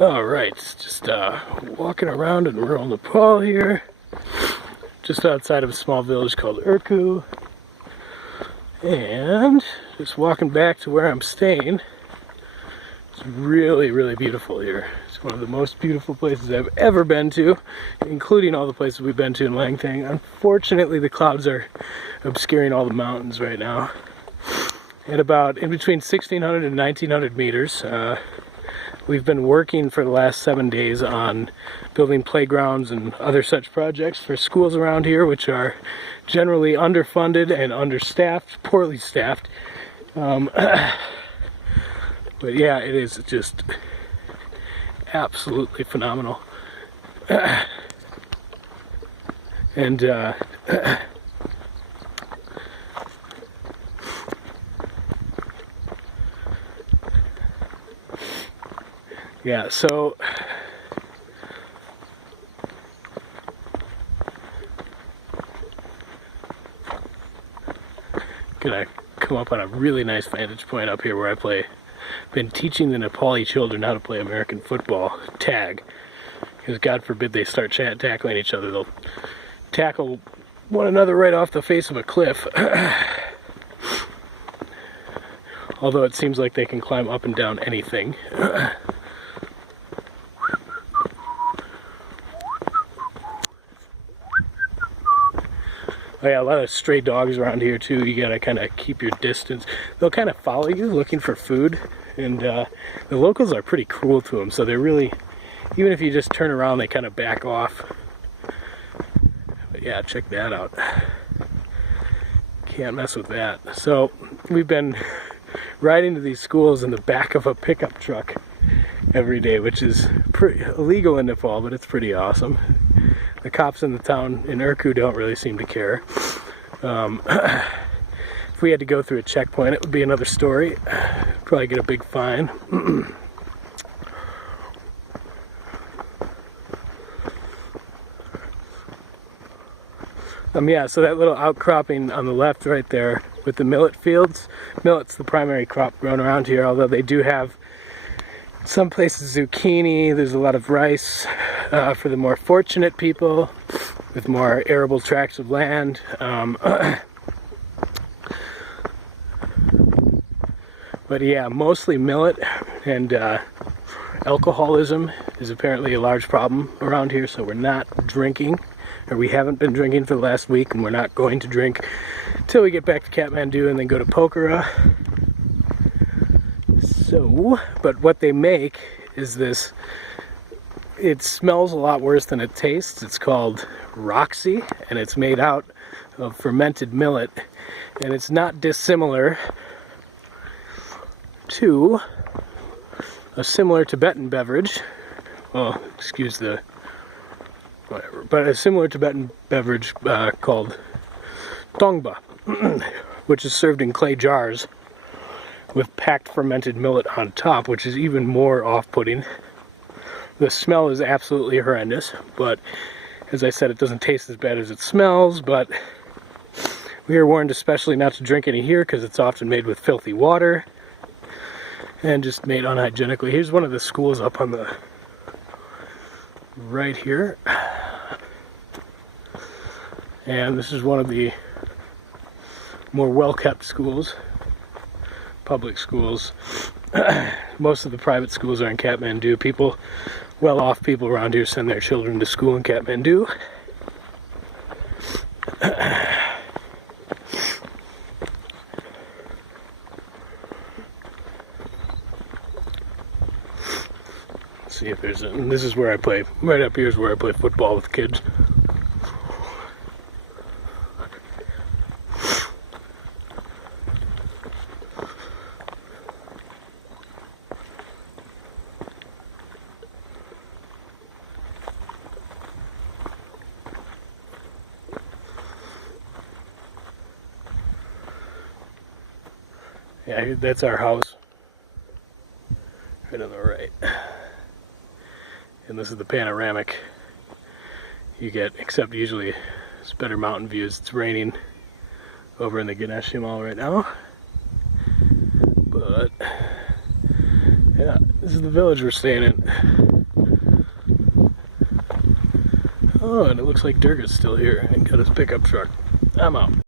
Alright, just walking around in rural Nepal here, just outside of a small village called Irkhu, and just walking back to where I'm staying. It's really, really beautiful here. It's one of the most beautiful places I've ever been to, including all the places we've been to in Langtang. Unfortunately, the clouds are obscuring all the mountains right now. At about in between 1,600 and 1,900 meters, we've been working for the last 7 days on building playgrounds and other such projects for schools around here, which are generally underfunded and understaffed, poorly staffed. But yeah, it is just absolutely phenomenal. And yeah, so gonna come up on a really nice vantage point up here where I play. Been teaching the Nepali children how to play American football tag, because God forbid they start tackling each other, they'll tackle one another right off the face of a cliff. Although it seems like they can climb up and down anything. Oh yeah, a lot of stray dogs around here too. You gotta kind of keep your distance. They'll kind of follow you looking for food, and the locals are pretty cruel to them, so they're really, even if you just turn around, they kind of back off. But yeah, check that out. Can't mess with that. So we've been riding to these schools in the back of a pickup truck every day, which is pretty illegal in Nepal, but it's pretty awesome. The cops in the town in Irkhu don't really seem to care. If we had to go through a checkpoint, it would be another story. Probably get a big fine. Yeah, so that little outcropping on the left right there with the millet fields. Millet's the primary crop grown around here, although they do have some places zucchini. There's a lot of rice for the more fortunate people with more arable tracts of land. But yeah, mostly millet, and alcoholism is apparently a large problem around here, so we're not drinking, or we haven't been drinking for the last week, and we're not going to drink till we get back to Kathmandu and then go to Pokhara. So, but what they make is this, it smells a lot worse than it tastes. It's called Roxy, and it's made out of fermented millet, and it's not dissimilar to a similar Tibetan beverage. Well, excuse the whatever, but a similar Tibetan beverage called Tongba, which is served in clay jars with packed fermented millet on top, which is even more off-putting. The smell is absolutely horrendous, but as I said, it doesn't taste as bad as it smells. But we are warned especially not to drink any here because it's often made with filthy water and just made unhygienically. Here's one of the schools up on the right here, and this is one of the more well-kept schools, public schools. Most of the private schools are in Kathmandu. People, well-off people around here send their children to school in Kathmandu. See if there's a, and this is where I play, right up here is where I play football with kids. Yeah, that's our house, right on the right. And this is the panoramic you get, except usually it's better mountain views. It's raining over in the Ganesh Himal right now. But yeah, this is the village we're staying in. Oh, and it looks like Durga's still here and got his pickup truck. I'm out.